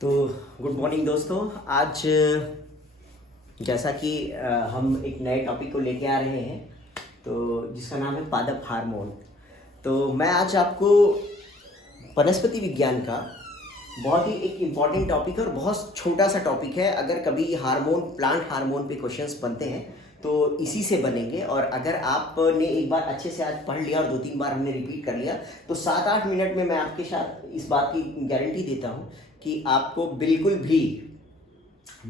तो good morning दोस्तों। आज जैसा कि हम एक नए टॉपिक को लेके आ रहे हैं तो जिसका नाम है पादप हार्मोन। तो मैं आज आपको वनस्पति विज्ञान का बहुत ही एक इम्पॉर्टेंट टॉपिक है और बहुत छोटा सा टॉपिक है। अगर कभी हार्मोन प्लांट हार्मोन पे क्वेश्चंस बनते हैं तो इसी से बनेंगे, और अगर आपने एक बार अच्छे से आज पढ़ लिया और 2-3 बार हमने रिपीट कर लिया तो 7-8 मिनट में मैं आपके साथ इस बात की गारंटी देता हूँ कि आपको बिल्कुल भी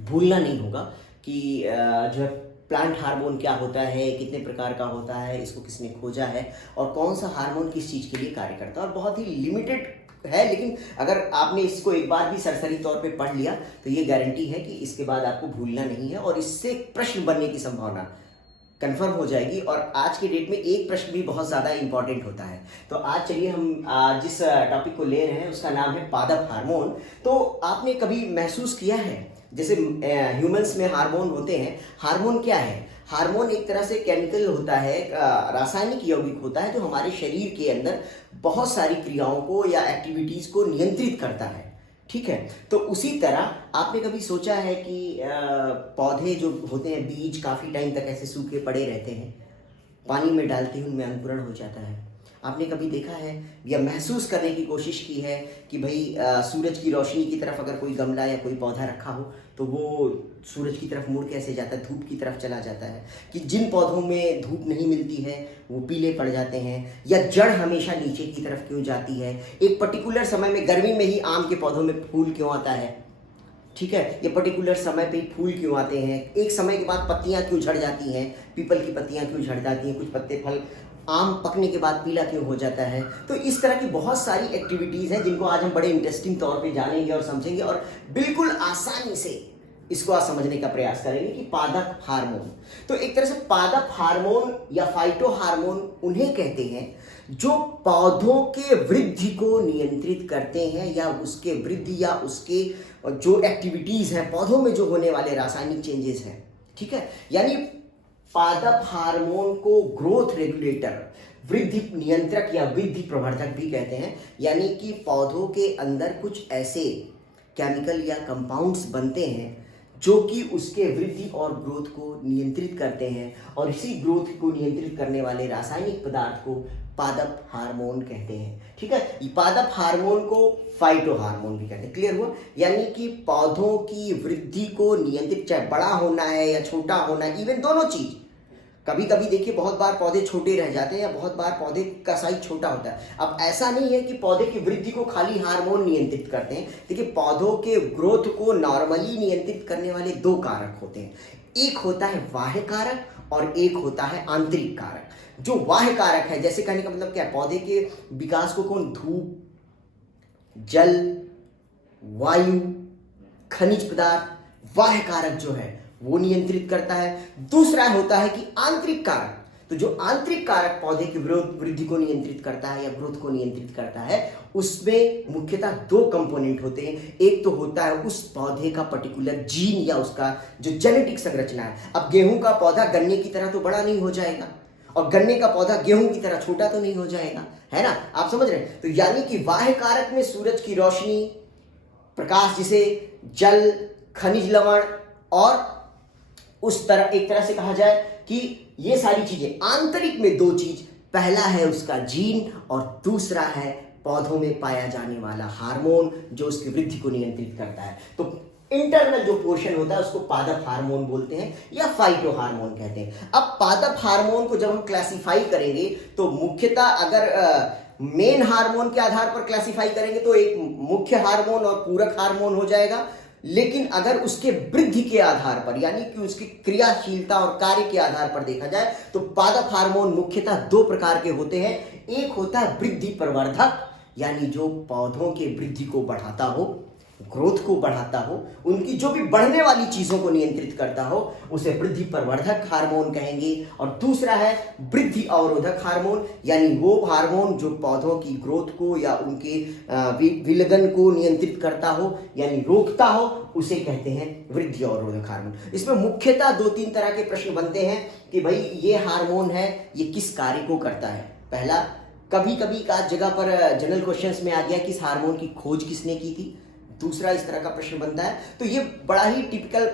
भूलना नहीं होगा कि जो है प्लांट हार्मोन क्या होता है, कितने प्रकार का होता है, इसको किसने खोजा है और कौन सा हार्मोन किस चीज़ के लिए कार्य करता है। और बहुत ही लिमिटेड है, लेकिन अगर आपने इसको एक बार भी सरसरी तौर पे पढ़ लिया तो ये गारंटी है कि इसके बाद आपको भूलना नहीं है और इससे प्रश्न बनने की संभावना कंफर्म हो जाएगी। और आज के डेट में एक प्रश्न भी बहुत ज़्यादा इंपॉर्टेंट होता है। तो आज चलिए हम जिस टॉपिक को ले रहे हैं उसका नाम है पादप हार्मोन। तो आपने कभी महसूस किया है जैसे ह्यूमंस में हार्मोन होते हैं, हार्मोन क्या है? हार्मोन एक तरह से केमिकल होता है, रासायनिक यौगिक होता है जो हमारे शरीर के अंदर बहुत सारी क्रियाओं को या एक्टिविटीज़ को नियंत्रित करता है। ठीक है, तो उसी तरह आपने कभी सोचा है कि पौधे जो होते हैं, बीज काफ़ी टाइम तक ऐसे सूखे पड़े रहते हैं, पानी में डालते ही उनमें अंकुरण हो जाता है। आपने कभी देखा है या महसूस करने की कोशिश की है कि भाई सूरज की रोशनी की तरफ अगर कोई गमला या कोई पौधा रखा हो तो वो सूरज की तरफ मुड़ कैसे जाता है, धूप की तरफ चला जाता है। कि जिन पौधों में धूप नहीं मिलती है वो पीले पड़ जाते हैं, या जड़ हमेशा नीचे की तरफ क्यों जाती है। एक पर्टिकुलर समय में, गर्मी में ही आम के पौधों में फूल क्यों आता है, ठीक है, ये पर्टिकुलर समय पे फूल क्यों आते हैं। एक समय के बाद पत्तियां क्यों झड़ जाती हैं, पीपल की पत्तियां क्यों झड़ जाती हैं, कुछ पत्ते फल आम पकने के बाद पीला क्यों हो जाता है। तो इस तरह की बहुत सारी एक्टिविटीज़ हैं जिनको आज हम बड़े इंटरेस्टिंग तौर पे जानेंगे और समझेंगे, और बिल्कुल आसानी से इसको आज समझने का प्रयास करेंगे कि पादप हार्मोन। तो एक तरह से पादप हार्मोन या फाइटो हार्मोन उन्हें कहते हैं जो पौधों के वृद्धि को नियंत्रित करते हैं, या उसके वृद्धि या उसके जो एक्टिविटीज़ हैं, पौधों में जो होने वाले रासायनिक चेंजेस हैं। ठीक है, यानी पादप हार्मोन को ग्रोथ रेगुलेटर, वृद्धि नियंत्रक या वृद्धि प्रवर्धक भी कहते हैं। यानी कि पौधों के अंदर कुछ ऐसे केमिकल या कंपाउंड्स बनते हैं जो कि उसके वृद्धि और ग्रोथ को नियंत्रित करते हैं, और इसी ग्रोथ को नियंत्रित करने वाले रासायनिक पदार्थ को पादप हार्मोन कहते हैं। ठीक है, पादप हार्मोन को फाइटो हार्मोन भी कहते हैं। क्लियर हुआ? यानी कि पौधों की वृद्धि को नियंत्रित, चाहे बड़ा होना है या छोटा होना है, इवन दोनों चीज। कभी कभी देखिए बहुत बार पौधे छोटे रह जाते हैं या बहुत बार पौधे का साइज छोटा होता है। अब ऐसा नहीं है कि पौधे की वृद्धि को खाली हार्मोन नियंत्रित करते हैं। देखिए, पौधों के ग्रोथ को नॉर्मली नियंत्रित करने वाले 2 कारक होते हैं। एक होता है बाह्य कारक और एक होता है आंतरिक कारक। जो बाह्य कारक है, जैसे कहने का मतलब क्या है, पौधे के विकास को कौन, धूप, जल, वायु, खनिज पदार्थ, बाह्य कारक जो है वो नियंत्रित करता है। दूसरा होता है कि आंतरिक कारक। तो जो आंतरिक कारक पौधे की वृद्धि को नियंत्रित करता है या ग्रोथ को नियंत्रित करता है, उसमें मुख्यतः 2 कंपोनेंट होते हैं। एक तो होता है उस पौधे का पर्टिकुलर जीन या उसका जो जेनेटिक संरचना है। अब गेहूं का पौधा गन्ने की तरह तो बड़ा नहीं हो जाएगा, और गन्ने का पौधा गेहूं की तरह छोटा तो नहीं हो जाएगा, है ना? आप समझ रहे हैं? तो यानी कि बाह्य कारक में सूरज की रोशनी, प्रकाश, जिसे जल, खनिज लवण, और उस तरह एक तरह से कहा जाए कि ये सारी चीजें। आंतरिक में 2 चीज, पहला है उसका जीन और दूसरा है पौधों में पाया जाने वाला हार्मोन जो उसकी वृद्धि को नियंत्रित करता है। तो इंटरनल जो पोर्शन होता है उसको पादप हार्मोन बोलते हैं या फाइटो हार्मोन कहते हैं। अब पादप हार्मोन को जब हम क्लासिफाई करेंगे तो मुख्यतः अगर मेन हार्मोन के आधार पर क्लासिफाई करेंगे तो एक मुख्य हार्मोन और पूरक हार्मोन हो जाएगा। लेकिन अगर उसके वृद्धि के आधार पर, यानी कि उसकी क्रियाशीलता और कार्य के आधार पर देखा जाए तो पादप हार्मोन मुख्यतः 2 प्रकार के होते हैं। एक होता है वृद्धि प्रवर्धक, यानी जो पौधों के वृद्धि को बढ़ाता हो, ग्रोथ को बढ़ाता हो, उनकी जो भी बढ़ने वाली चीजों को नियंत्रित करता हो, उसे वृद्धि प्रवर्धक हार्मोन कहेंगे। और दूसरा है वृद्धि अवरोधक हार्मोन, यानी वो हार्मोन जो पौधों की ग्रोथ को या उनके विलगन को नियंत्रित करता हो, यानी रोकता हो, उसे कहते हैं वृद्धि अवरोधक हार्मोन। इसमें मुख्यतः 2-3 तरह के प्रश्न बनते हैं कि भाई ये हार्मोन है, ये किस कार्य को करता है। पहला, कभी कभी का जगह पर जनरल क्वेश्चंस में आ गया कि इस हार्मोन की खोज किसने की थी। दूसरा इस तरह का प्रश्न बनता है। तो ये बड़ा ही टिपिकल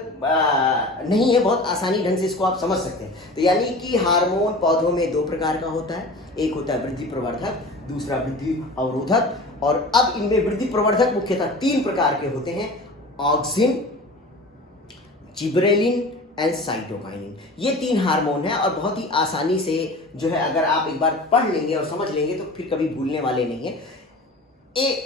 नहीं है, बहुत आसानी ढंग से इसको आप समझ सकते हैं। तो यानी कि हार्मोन पौधों में दो प्रकार का होता है, एक होता है वृद्धि प्रवर्धक, दूसरा वृद्धि अवरोधक। और अब इनमें वृद्धि प्रवर्धक मुख्यतः तीन प्रकार के होते हैं, ऑक्सिन, जिबरेलिन एंड साइटोकाइनिन। ये तीन हार्मोन है और बहुत ही आसानी से जो है अगर आप एक बार पढ़ लेंगे और समझ लेंगे तो फिर कभी भूलने वाले नहीं है।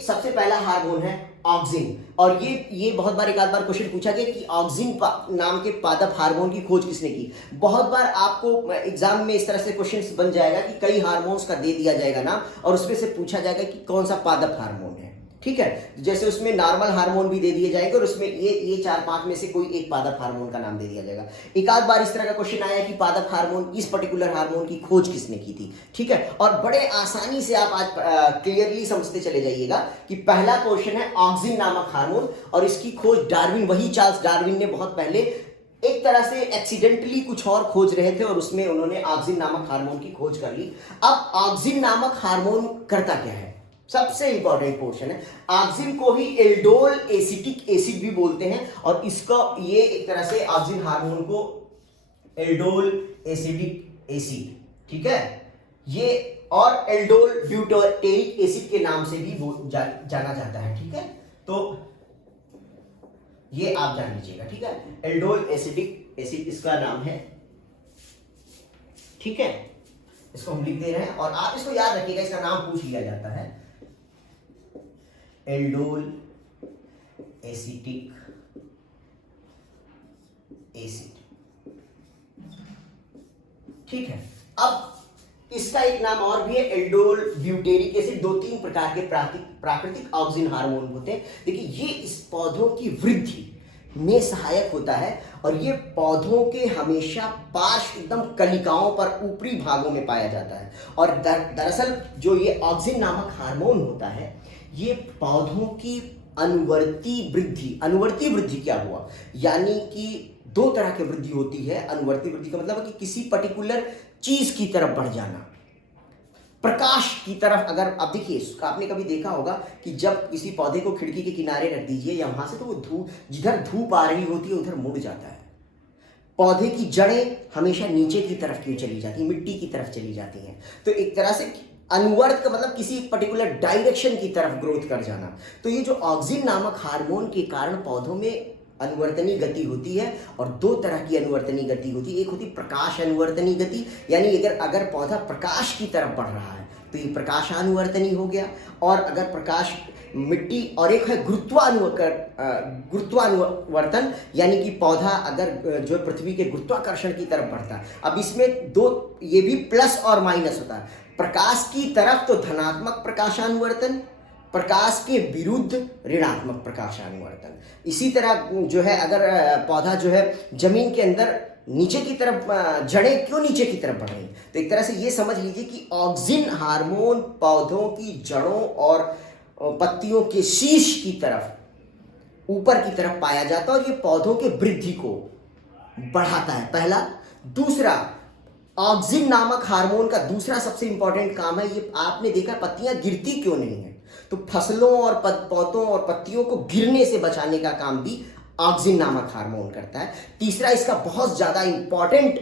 सबसे पहला हार्मोन है ऑक्सिन, और ये बहुत बार एक आध बार क्वेश्चन पूछा गया कि ऑक्सिन नाम के पादप हार्मोन की खोज किसने की। बहुत बार आपको एग्जाम में इस तरह से क्वेश्चन बन जाएगा कि कई हार्मोन्स का दे दिया जाएगा नाम और उसमें से पूछा जाएगा कि कौन सा पादप हार्मोन है। ठीक है, जैसे उसमें नॉर्मल हार्मोन भी दे दिए जाएंगे और उसमें ये 4-5 में से कोई एक पादप हार्मोन का नाम दे दिया जाएगा। एक आध बार इस तरह का क्वेश्चन आया कि पादप हार्मोन, इस पर्टिकुलर हार्मोन की खोज किसने की थी। ठीक है, और बड़े आसानी से आप आज क्लियरली समझते चले जाइएगा कि पहला क्वेश्चन है ऑक्सिन नामक हार्मोन, और इसकी खोज डार्विन, वही चार्ल्स डार्विन ने बहुत पहले एक तरह से एक्सीडेंटली कुछ और खोज रहे थे और उसमें उन्होंने ऑक्सिन नामक हार्मोन की खोज कर ली। अब ऑक्सिन नामक हार्मोन करता क्या है, सबसे इंपॉर्टेंट पोर्शन है। ऑक्सिन को ही एल्डोल एसिटिक एसिड भी बोलते हैं, और इसको ये एक तरह से ऑक्सिन हार्मोन को एल्डोल एसिडिक एसिड, ठीक है, ये और एल्डोल ब्यूटेरिक एसिड के नाम से भी जाना जाता है। ठीक है, तो ये आप जान लीजिएगा। ठीक है, एल्डोल एसिडिक एसिड इसका नाम है। ठीक है, इसको हम लिख दे रहे हैं और आप इसको याद रखिएगा, इसका नाम पूछ लिया जाता है, एल्डोल एसिटिक एसिड। ठीक है, अब इसका एक नाम और भी है, एल्डोल ब्यूटेरिक एसिड। 2-3 प्रकार के प्राकृतिक ऑक्सिन हार्मोन होते हैं। देखिए, ये इस पौधों की वृद्धि में सहायक होता है और ये पौधों के हमेशा पार्श्व एकदम कलिकाओं पर ऊपरी भागों में पाया जाता है। और दरअसल जो ये ऑक्सिन नामक हार्मोन होता है, ये पौधों की अनुवर्ती वृद्धि क्या हुआ, यानी कि 2 तरह की वृद्धि होती है। अनुवर्ती वृद्धि का मतलब है कि किसी पर्टिकुलर चीज की तरफ बढ़ जाना, प्रकाश की तरफ। अगर आप देखिए, आपने कभी देखा होगा कि जब किसी पौधे को खिड़की के किनारे रख दीजिए या वहां से, तो वो जिधर धूप आ रही होती है उधर मुड़ जाता है। पौधे की जड़ें हमेशा नीचे की तरफ क्यों चली जाती हैं, मिट्टी की तरफ चली जाती हैं। तो एक तरह से अनुवर्त का मतलब किसी पर्टिकुलर डायरेक्शन की तरफ ग्रोथ कर जाना। तो ये जो ऑक्सिन नामक हार्मोन के कारण पौधों में अनुवर्तनी गति होती है, और 2 तरह की अनुवर्तनी गति होती है। एक होती प्रकाश अनुवर्तनी गति, यानी अगर पौधा प्रकाश की तरफ बढ़ रहा है तो ये प्रकाशानुवर्तनी हो गया, और अगर प्रकाश मिट्टी, और एक है गुरुत्वानुवर्तन, यानी कि पौधा अगर जो पृथ्वी के गुरुत्वाकर्षण की तरफ बढ़ता है। अब इसमें 2, ये भी प्लस और माइनस होता है। प्रकाश की तरफ तो धनात्मक प्रकाशानुवर्तन, प्रकाश के विरुद्ध ऋणात्मक प्रकाशानुवर्तन। इसी तरह जो है, अगर पौधा जो है जमीन के अंदर नीचे की तरफ, जड़ें क्यों नीचे की तरफ बढ़ रही, तो एक तरह से ये समझ लीजिए कि ऑक्सिन हार्मोन पौधों की जड़ों और पत्तियों के शीर्ष की तरफ, ऊपर की तरफ पाया जाता है, और ये पौधों के वृद्धि को बढ़ाता है, पहला। दूसरा, ऑक्सिन नामक हार्मोन का दूसरा सबसे इंपॉर्टेंट काम है, ये आपने देखा पत्तियां गिरती क्यों नहीं है, तो फसलों और पौधों और पत्तियों को गिरने से बचाने का काम भी ऑक्सिन नामक हार्मोन करता है। तीसरा, इसका बहुत ज्यादा इंपॉर्टेंट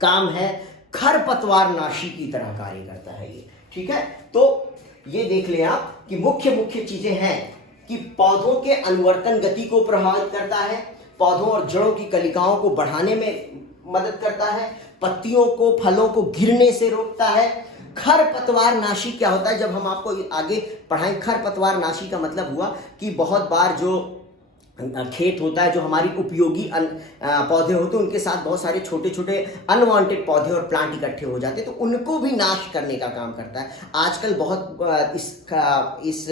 काम है, खरपतवार नाशी की तरह कार्य करता है ये। ठीक है, तो ये देख लें आप कि मुख्य चीजें हैं कि पौधों के अनुवर्तन गति को प्रभावित करता है, पौधों और जड़ों की कलिकाओं को बढ़ाने में मदद करता है, पत्तियों को, फलों को गिरने से रोकता है। खरपतवार नाशी क्या होता है, जब हम आपको आगे पढ़ाएं, खरपतवार नाशी का मतलब हुआ कि बहुत बार जो खेत होता है, जो हमारी उपयोगी पौधे होते हैं, उनके साथ बहुत सारे छोटे छोटे अनवांटेड पौधे और प्लांट इकट्ठे हो जाते हैं, तो उनको भी नाश करने का काम करता है। आजकल बहुत इस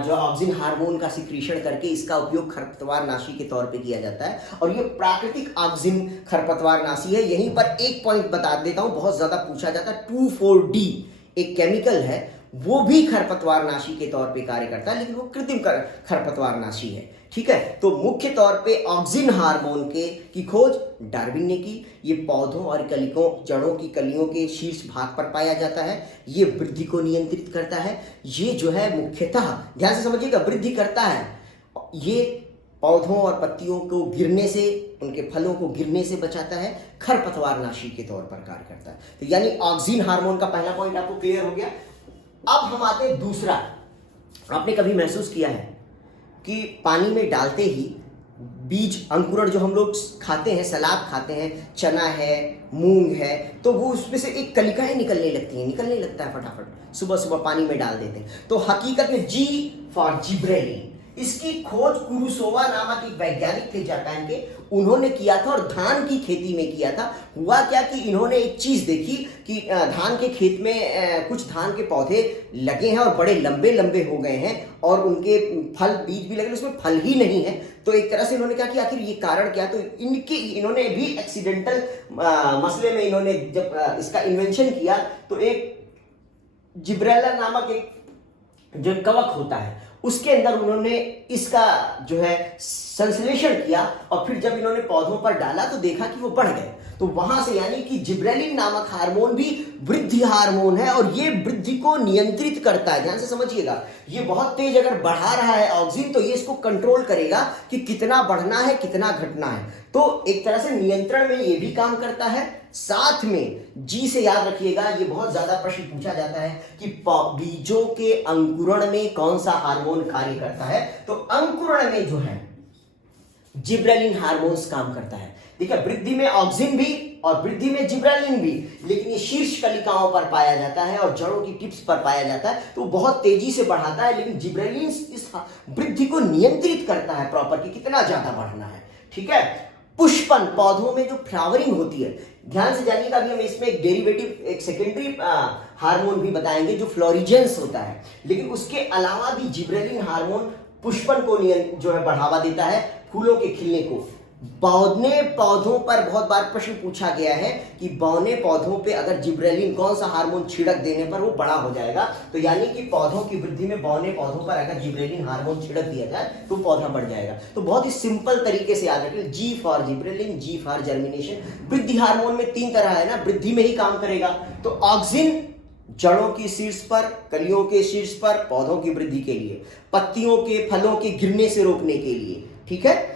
जो ऑक्सिन हार्मोन का सिक्रीशन करके इसका उपयोग खरपतवार नाशी के तौर पे किया जाता है, और ये प्राकृतिक ऑक्सिन खरपतवार नाशी है। यहीं पर एक पॉइंट बता देता हूं, बहुत ज्यादा पूछा जाता है, 2,4-D एक केमिकल है, वो भी खरपतवार नाशी के तौर पे कार्य करता है, लेकिन वो कृत्रिम खरपतवार नाशी है। ठीक है, तो मुख्य तौर पे ऑक्सिन हार्मोन की खोज डार्विन ने की। ये पौधों और कलिकों, जड़ों की कलियों के शीर्ष भाग पर पाया जाता है, ये वृद्धि को नियंत्रित करता है। ये जो है मुख्यतः, ध्यान से समझिएगा, वृद्धि करता है, ये पौधों और पत्तियों को गिरने से, उनके फलों को गिरने से बचाता है, खरपतवारनाशी के तौर पर कार्य करता है। तो यानी ऑक्सिन हार्मोन का पहला पॉइंट आपको क्लियर हो गया। अब हम आते हैं दूसरा। आपने कभी महसूस किया है कि पानी में डालते ही बीज अंकुरण जो हम लोग खाते हैं, सलाद खाते हैं, चना है, मूंग है, तो वो उसमें से एक कलिकाएं निकलने लगती हैं, निकलने लगता है फटाफट, सुबह सुबह पानी में डाल देते हैं। तो हकीकत में जी फॉर जिब्रेलिन, इसकी खोज कुरुसोवा नामक एक वैज्ञानिक थे जापान के, उन्होंने किया था और धान की खेती में किया था। हुआ क्या कि इन्होंने एक चीज देखी कि धान के खेत में कुछ धान के पौधे लगे हैं और बड़े लंबे लंबे हो गए हैं और उनके फल, बीज भी लगे, उसमें फल ही नहीं है। तो एक तरह से इन्होंने कहा कि आखिर ये कारण क्या। तो इन्होंने भी एक्सीडेंटल मसले में इन्होंने जब इसका इन्वेंशन किया तो एक जिब्रेला नामक एक जो कवक होता है उसके अंदर उन्होंने इसका जो है संश्लेषण किया और फिर जब इन्होंने पौधों पर डाला तो देखा कि वो बढ़ गए। तो वहां से यानी कि जिब्रेलिन नामक हार्मोन भी वृद्धि हार्मोन है और ये वृद्धि को नियंत्रित करता है। ध्यान से समझिएगा, ये बहुत तेज अगर बढ़ा रहा है ऑक्सीजन तो ये इसको कंट्रोल करेगा कि कितना बढ़ना है, कितना घटना है। तो एक तरह से नियंत्रण में ये भी काम करता है। साथ में जी से याद रखिएगा, ये बहुत ज्यादा प्रश्न पूछा जाता है कि बीजों के अंकुरण में कौन सा हार्मोन कार्य करता है। तो अंकुरण में जो है जिब्रेलिन हार्मोन काम करता है। देखिए, वृद्धि में ऑक्सिन भी और वृद्धि में जिब्रेलिन भी, लेकिन ये शीर्ष कलिकाओं पर पाया जाता है और जड़ों की टिप्स पर पाया जाता है, तो बहुत तेजी से बढ़ाता है। लेकिन जिब्रेलिन इस वृद्धि को नियंत्रित करता है प्रॉपर कि कितना ज्यादा बढ़ना है। ठीक है। पुष्पन, पौधों में जो फ्लावरिंग होती है, ध्यान से जानिएगा, अभी हम इसमें एक डेरिवेटिव, एक सेकेंडरी हार्मोन भी बताएंगे जो फ्लोरिजेंस होता है। लेकिन उसके अलावा भी जिब्रेलिन हार्मोन पुष्पन को जो है बढ़ावा देता है, फूलों के खिलने को। बौने पौधों पर बहुत बार प्रश्न पूछा गया है कि बौने पौधों पे अगर जिब्रेलिन कौन सा हार्मोन छिड़क देने पर वो बड़ा हो जाएगा। तो यानी कि पौधों की वृद्धि में बौने पौधों पर अगर जिब्रेलिन हार्मोन छिड़क दिया जाए तो पौधा बढ़ जाएगा। तो बहुत ही सिंपल तरीके से याद रखिए, G for gibberellin, G for germination. वृद्धि हार्मोन में 3 तरह है ना, वृद्धि में ही काम करेगा। तो ऑक्सिन जड़ों की शीर्ष पर, कलियों के शीर्ष पर, पौधों की वृद्धि के लिए, पत्तियों के फलों के गिरने से रोकने के लिए। ठीक है,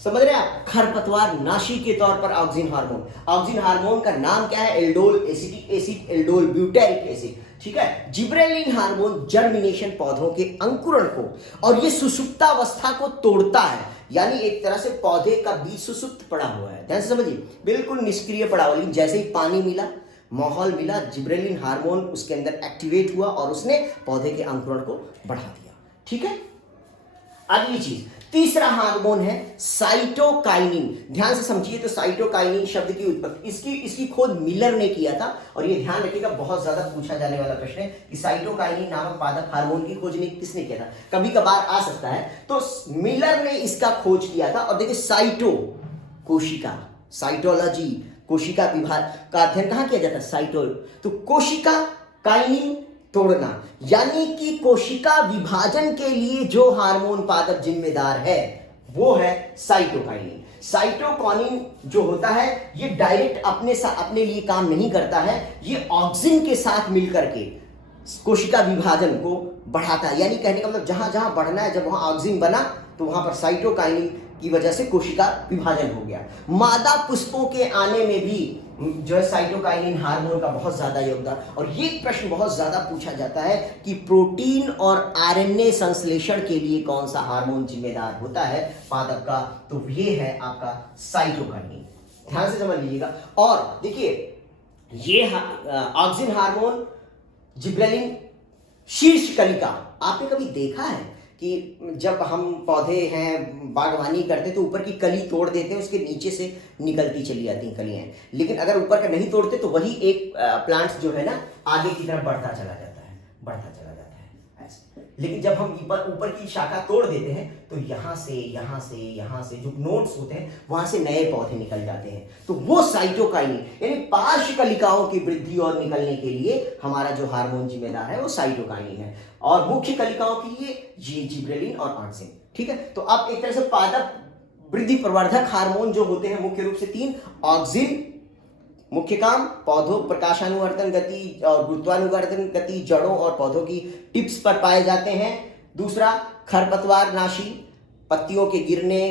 समझ रहे हैं आप। खरपतवार नाशी के तौर पर ऑक्सिन हार्मोन, ऑक्सिन हार्मोन का नाम क्या है, aldol acetic acid, aldol butyric acid. ठीक है। जिब्रेलिन हार्मोन जर्मिनेशन, पौधों के अंकुरण को, और ये सुसुप्तावस्था को तोड़ता है। यानी एक तरह से पौधे का बीज सुसुप्त पड़ा हुआ है, ध्यान से समझिए, बिल्कुल निष्क्रिय पड़ा हुआ, लेकिन जैसे ही पानी मिला, माहौल मिला, जिब्रेलिन हार्मोन उसके अंदर एक्टिवेट हुआ और उसने पौधे के अंकुरण को बढ़ा दिया। ठीक है। अगली चीज, तीसरा हार्मोन है साइटोकाइनिन। ध्यान से समझिए, तो साइटोकाइनिन शब्द की उत्पत्ति, इसकी खोज मिलर ने किया था। और ये ध्यान रखिएगा, बहुत ज्यादा पूछा जाने वाला प्रश्न है कि साइटोकाइनिन नामक पादप हार्मोन की खोज किसने किया था, कभी कभार आ सकता है। तो मिलर ने इसका खोज किया था। और देखिए, साइटो कोशिका, साइटोलॉजी, कोशिका विभाग का अध्ययन कहां किया जाता है, साइटो। तो कोशिका काइनिन तोड़ना, यानी कि कोशिका विभाजन के लिए जो हार्मोन पादप जिम्मेदार है वो है साइटोकाइनिन। साइटोकाइनिन जो होता है ये डायरेक्ट अपने लिए काम नहीं करता है, ये ऑक्सिन के साथ मिलकर के कोशिका विभाजन को बढ़ाता है। यानी कहने का मतलब, जहां जहां बढ़ना है, जब वहां ऑक्सिन बना तो वहां पर साइटोकाइनिन की वजह से कोशिका विभाजन हो गया। मादा पुष्पों के आने में भी जो है साइटोकाइनिन हार्मोन का बहुत ज्यादा योगदान। और ये प्रश्न बहुत ज्यादा पूछा जाता है कि प्रोटीन और आरएनए संश्लेषण के लिए कौन सा हार्मोन जिम्मेदार होता है पादप का, तो ये है आपका साइटोकाइनिन। ध्यान से समझ लीजिएगा। और देखिए, ये ऑक्सिन हार्मोन, जिब्रेलिन, शीर्ष कलिका। आपने कभी देखा है कि जब हम पौधे हैं, बागवानी करते हैं, तो ऊपर की कली तोड़ देते हैं, उसके नीचे से निकलती चली जाती हैं कलियां। लेकिन अगर ऊपर का नहीं तोड़ते तो वही एक प्लांट जो है ना आगे की तरफ बढ़ता चला जाता है, बढ़ता चला जाता है ऐसे। लेकिन जब हम ऊपर की शाखा तोड़ देते हैं तो यहाँ से जो नोड्स होते हैं वहां से नए पौधे निकल जाते हैं। तो वो साइटोकाइनिन, यानी पार्श्व कलिकाओं की वृद्धि और निकलने के लिए हमारा जो हार्मोन जिम्मेदार है वो साइटोकाइनिन है। और मुख्य कलिकाओं के लिए ये जिब्रेलिन और ऑक्सिन। ठीक है। तो अब एक तरह से पादप वृद्धि प्रवर्धक हार्मोन जो होते हैं मुख्य रूप से 3, ऑक्सिन मुख्य काम, पौधों प्रकाशानुवर्तन गति और गुरुत्वानुवर्तन गति जड़ों और पौधों की टिप्स पर पाए जाते हैं। दूसरा, खरपतवार नाशी, पत्तियों के गिरने,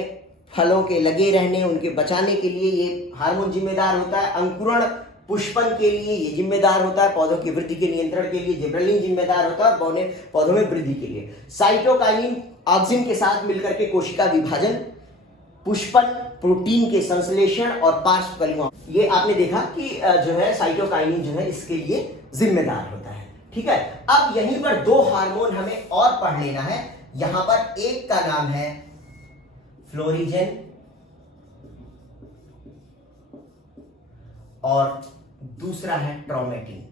फलों के लगे रहने, उनके बचाने के लिए ये हार्मोन जिम्मेदार होता है। अंकुरण पुष्पन के लिए ये जिम्मेदार होता है। पौधों की वृद्धि के नियंत्रण के लिए जिब्रेलिन जिम्मेदार होता है, और पौधों में वृद्धि के लिए साइटोकाइनिन ऑक्सिन के साथ मिलकर के कोशिका विभाजन, पुष्पन, प्रोटीन के संश्लेषण और पार्श्व परिवहन, ये आपने देखा कि जो है साइटोकाइनिन जो है इसके लिए जिम्मेदार होता है। ठीक है, अब यहीं पर दो हार्मोन हमें और पढ़ लेना है। यहां पर एक का नाम है फ्लोरिजेन और दूसरा है ट्रोमेटिन।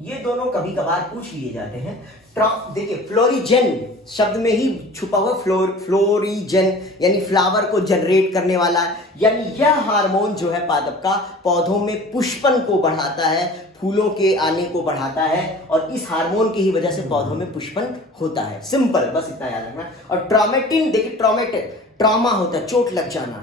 ये दोनों कभी कभार पूछ लिए जाते हैं। देखिए, फ्लोरिजेन शब्द में ही छुपा हुआ फ्लोरिजेन यानी फ्लावर को जनरेट करने वाला, यानी यह हार्मोन जो है पादप का पौधों में पुष्पन को बढ़ाता है, फूलों के आने को बढ़ाता है, और इस हार्मोन की ही वजह से पौधों में पुष्पन होता है। सिंपल, बस इतना याद रखना। और ट्रोमेटिन, देखिए ट्रॉमा होता है, चोट लग जाना,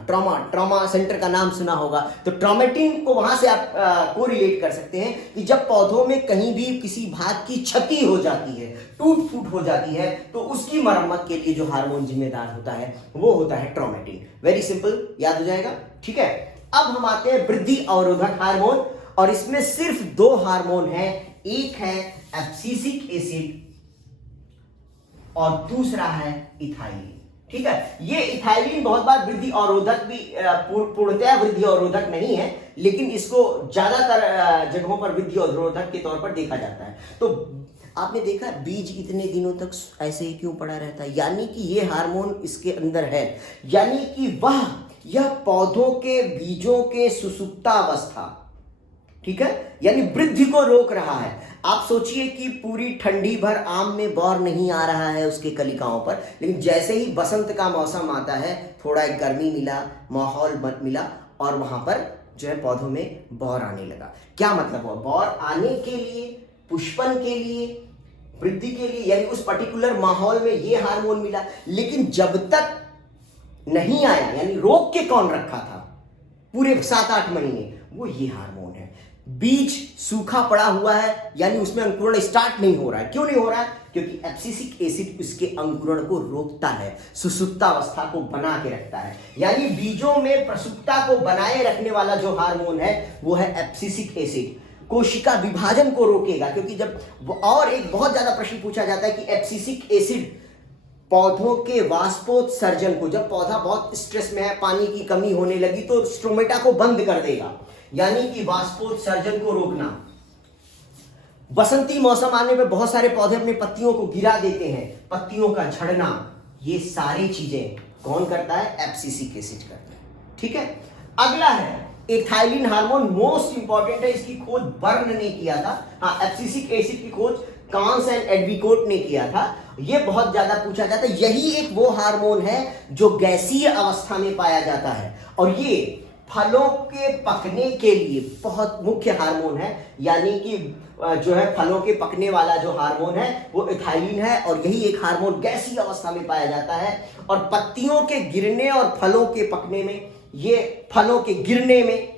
ट्रॉमा सेंटर का नाम सुना होगा। तो ट्रोमेटिन को वहां से आप को रिलेट कर सकते हैं कि जब पौधों में कहीं भी किसी भाग की क्षति हो जाती है, टूट फूट हो जाती है, तो उसकी मरम्मत के लिए जो हार्मोन जिम्मेदार होता है वो होता है ट्रोमेटिन। वेरी सिंपल, याद हो जाएगा। ठीक है, अब हम आते हैं वृद्धि अवरोधक हार्मोन, और इसमें सिर्फ दो हार्मोन है। एक है एब्सिसिक एसिड और दूसरा है इथाइलिन। ठीक है, ये इथाइलिन बहुत बार वृद्धि अवरोधक भी, पूर्णतया वृद्धि अवरोधक नहीं है, लेकिन इसको ज्यादातर जगहों पर वृद्धि अवरोधक के तौर पर देखा जाता है। तो आपने देखा बीज इतने दिनों तक ऐसे ही क्यों पड़ा रहता है, यानी कि ये हार्मोन इसके अंदर है, यानी कि यह पौधों के बीजों के सुसुप्तावस्था, ठीक है, यानी वृद्धि को रोक रहा है। आप सोचिए कि पूरी ठंडी भर आम में बौर नहीं आ रहा है उसके कलिकाओं पर, लेकिन जैसे ही बसंत का मौसम आता है, थोड़ा एक गर्मी मिला, माहौल मिला, और वहां पर जो है पौधों में बौर आने लगा। क्या मतलब हुआ? बौर आने के लिए, पुष्पन के लिए, वृद्धि के लिए, यानी उस पर्टिकुलर माहौल में ये हार्मोन मिला। लेकिन जब तक नहीं आया, यानी रोक के कौन रखा था पूरे 7-8 महीने, वो ये हार्मोन है। बीज सूखा पड़ा हुआ है, यानी उसमें अंकुरण स्टार्ट नहीं हो रहा है। क्यों नहीं हो रहा है? क्योंकि एब्सिसिक एसिड उसके अंकुरण को रोकता है, सुसुप्तावस्था को बना के रखता है। यानी बीजों में प्रसुप्ता को बनाए रखने वाला जो हार्मोन है वो है एब्सिसिक एसिड। कोशिका विभाजन को रोकेगा, क्योंकि जब और एक बहुत ज्यादा प्रश्न पूछा जाता है कि एब्सिसिक एसिड पौधों के वाष्पोत्सर्जन को, जब पौधा बहुत स्ट्रेस में है, पानी की कमी होने लगी, तो स्ट्रोमेटा को बंद कर देगा, यानी कि वाष्पोत्सर्जन को रोकना। बसंती मौसम आने में बहुत सारे पौधे अपनी पत्तियों को गिरा देते हैं, पत्तियों का झड़ना, ये सारी चीजें कौन करता है? एब्सिसिक एसिड करता है। ठीक है, अगला है इथाइलिन हार्मोन। मोस्ट इंपॉर्टेंट है, इसकी खोज बर्न ने किया था। हाँ, एब्सिसिक एसिड की खोज कांस एंड एडविकोट ने किया था। ये बहुत ज्यादा पूछा जाता है। यही एक वो हार्मोन है जो गैसीय अवस्था में पाया जाता है, और ये फलों के पकने के लिए बहुत मुख्य हार्मोन है। यानी कि जो है फलों के पकने वाला जो हार्मोन है वो इथाइलिन है, और यही एक हार्मोन गैसीय अवस्था में पाया जाता है। और पत्तियों के गिरने और फलों के पकने में, ये फलों के गिरने में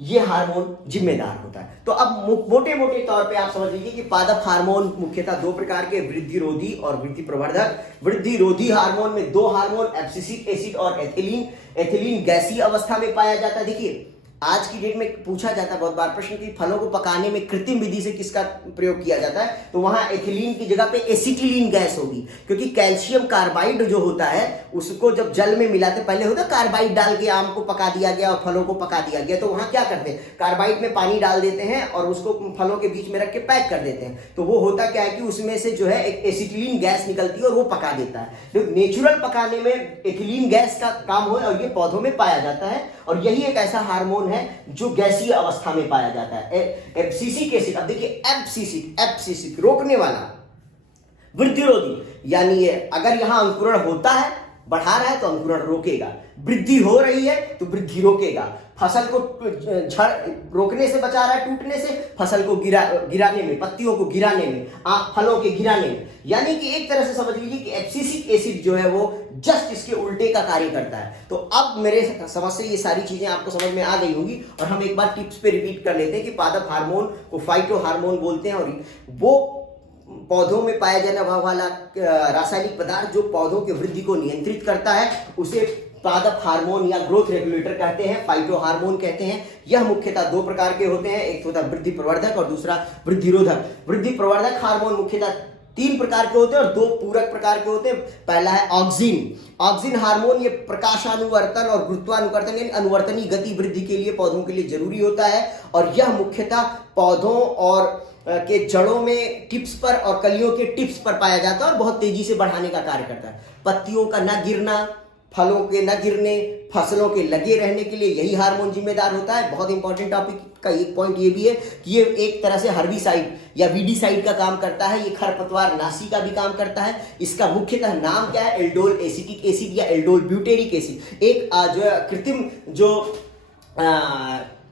ये हार्मोन जिम्मेदार होता है। तो अब मोटे मोटे तौर पे आप समझ लीजिए कि पादप हार्मोन मुख्यतः दो प्रकार के, वृद्धि रोधी और वृद्धि प्रवर्धक। वृद्धि रोधी हार्मोन में दो हार्मोन, एब्सिसिक एसिड और एथिलीन। एथिलीन गैसीय अवस्था में पाया जाता है। देखिए, आज की डेट में पूछा जाता है बहुत बार प्रश्न कि फलों को पकाने में कृत्रिम विधि से किसका प्रयोग किया जाता है, तो वहां एथिलीन की जगह पे एसिटिलीन गैस होगी, क्योंकि कैल्शियम कार्बाइड जो होता है उसको जब जल में मिलाते, पहले होता कार्बाइड डाल के आम को पका दिया गया और फलों को पका दिया गया, तो वहां क्या करते हैं, कार्बाइड में पानी डाल देते हैं और उसको फलों के बीच में रख के पैक कर देते हैं। तो वो होता क्या है कि उसमें से जो है एक एसिटिलीन गैस निकलती है और वो पका देता है। तो नेचुरल पकाने में एथिलीन गैस का काम हो, और ये पौधों में पाया जाता है। और यही एक ऐसा हार्मोन है जो गैसीय अवस्था में पाया जाता है, एब्सिसिक एसिड। अब देखिए, एब्सिसिक रोकने वाला, वृद्धिरोधी, यानी ये अगर यहां अंकुरण होता है, बढ़ा रहा है तो अंकुरण रोकेगा, वृद्धि हो रही है तो वृद्धि रोकेगा, फसल को रोकने से बचा रहा है, टूटने से, फसल को गिराने में, पत्तियों को गिराने में, फलों के गिराने में। यानी कि एक तरह से समझ लीजिए कि एब्सिसिक एसिड जो है वो जस्ट इसके उल्टे का कार्य करता है। तो अब मेरे समझ से ये सारी चीजें आपको समझ में आ गई होंगी, और हम एक बार टिप्स पे रिपीट कर लेते हैं कि पादप हार्मोन को फाइटो हार्मोन बोलते हैं, और वो पौधों में पाया जाने वाला रासायनिक पदार्थ जो पौधों की वृद्धि को नियंत्रित करता है उसे पादप हार्मोन या ग्रोथ रेगुलेटर कहते हैं, फाइटो हार्मोन कहते हैं। यह मुख्यतः दो प्रकार के होते हैं, एक होता है वृद्धि प्रवर्धक और दूसरा वृद्धिरोधक। वृद्धि प्रवर्धक हार्मोन मुख्यतः 3 प्रकार के होते हैं और 2 पूरक प्रकार के होते हैं। पहला है ऑक्सिन। ऑक्सिन हार्मोन ये प्रकाशानुवर्तन और गुरुत्वानुवर्तन यानी अनुवर्तनी गति वृद्धि के लिए पौधों के लिए जरूरी होता है और यह मुख्यतः पौधों और के जड़ों में टिप्स पर और कलियों के टिप्स पर पाया जाता है और बहुत तेजी से बढ़ाने का कार्य करता है। पत्तियों का न गिरना, फलों के न गिरने, फसलों के लगे रहने के लिए यही हार्मोन जिम्मेदार होता है। बहुत इंपॉर्टेंट टॉपिक का एक पॉइंट ये भी है कि ये एक तरह से हर्बिसाइड या वीडीसाइड का काम करता है, ये खरपतवार नाशी का भी काम करता है। इसका मुख्यतः नाम क्या है? एल्डोल एसिटिक एसिड या एल्डोल ब्यूटेरिक एसिड। एक जो कृत्रिम जो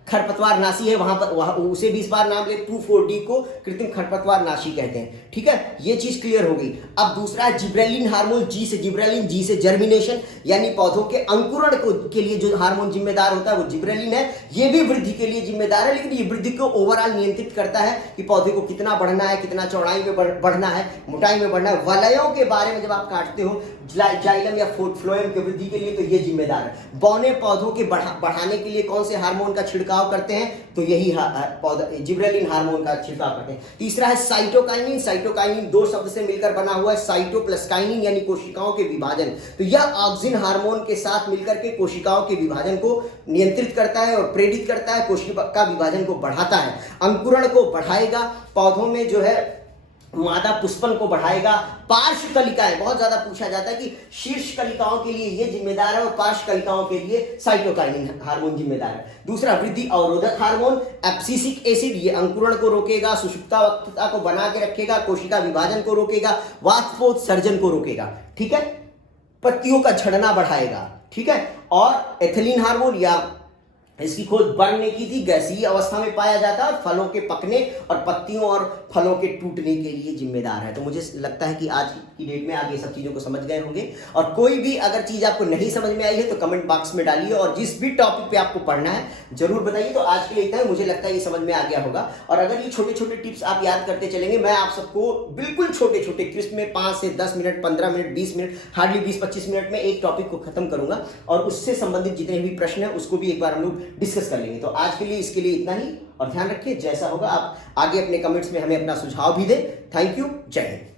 खरपतवार नाशी है वहां उसे भी इस बार नाम ले 2,4-D को कृत्रिम खरपतवार नाशी कहते हैं। ठीक है, ये चीज क्लियर हो गई। अब दूसरा है जिब्रेलिन हार्मोन। जी से जिब्रेलिन, जी से जर्मिनेशन यानी पौधों के अंकुरण के लिए जो हार्मोन जिम्मेदार होता है वो जिब्रेलिन है। ये भी वृद्धि के लिए जिम्मेदार है, लेकिन ये वृद्धि को ओवरऑल नियंत्रित करता है कि पौधे को कितना बढ़ना है, कितना चौड़ाई में बढ़ना है, मोटाई में बढ़ना है। वलयों के बारे में जब आप काटते हो जाइलम या फ्लोएम की वृद्धि के लिए तो ये जिम्मेदार है। बौने पौधों के बढ़ाने के लिए कौन से हार्मोन का छिड़काव करते हैं? तो यही जिब्रेलिन हार्मोन का छिड़काव करते हैं। तीसरा है साइटोकाइनिन। साइटोकाइनिन 2 शब्द से मिलकर बना हुआ है, साइटो प्लस काइनिन यानी कोशिकाओं के विभाजन। तो यह ऑक्सिन हार्मोन के साथ मिलकर के कोशिकाओं के विभाजन को नियंत्रित करता है और प्रेरित करता है, कोशिका विभाजन को बढ़ाता है, अंकुरण को बढ़ाएगा, पौधों में जो है मादा पुष्पन को बढ़ाएगा। पार्श्व कलिकाएं बहुत ज्यादा पूछा जाता है कि शीर्ष कलिकाओं के लिए ये जिम्मेदार है और पार्श्व कलिकाओं के लिए साइटोकाइनिन हार्मोन जिम्मेदार है। दूसरा वृद्धि अवरोधक हार्मोन एब्सिसिक एसिड, ये अंकुरण को रोकेगा, सुषुप्तावस्था को बना के रखेगा, कोशिका विभाजन को रोकेगा, वाष्पोत्सर्जन को रोकेगा। ठीक है, पत्तियों का झड़ना बढ़ाएगा। ठीक है, और एथिलीन हार्मोन या इसकी खोज बर्न ने की थी, गैसीय अवस्था में पाया जाता है, फलों के पकने और पत्तियों और फलों के टूटने के लिए जिम्मेदार है। तो मुझे लगता है कि आज की डेट में आप ये सब चीजों को समझ गए होंगे और कोई भी अगर चीज आपको नहीं समझ में आई है तो कमेंट बॉक्स में डालिए और जिस भी टॉपिक पे आपको पढ़ना है जरूर बताइए। तो आज के लिए इतना ही, मुझे लगता है ये समझ में आ गया होगा। और अगर ये छोटे छोटे टिप्स आप याद करते चलेंगे, मैं आप सबको बिल्कुल छोटे छोटे क्रिस्प में 5 से 10 minute, 15 minute, 20 minute, hardly 20-25 minute में एक टॉपिक को खत्म करूंगा और उससे संबंधित जितने भी प्रश्न है उसको भी एक बार हम लोग डिस्कस कर लेंगे। तो आज के लिए इसके लिए इतना ही और ध्यान रखिए, जैसा होगा आप आगे अपने कमेंट्स में हमें अपना सुझाव भी दें। थैंक यू, जय हिंद।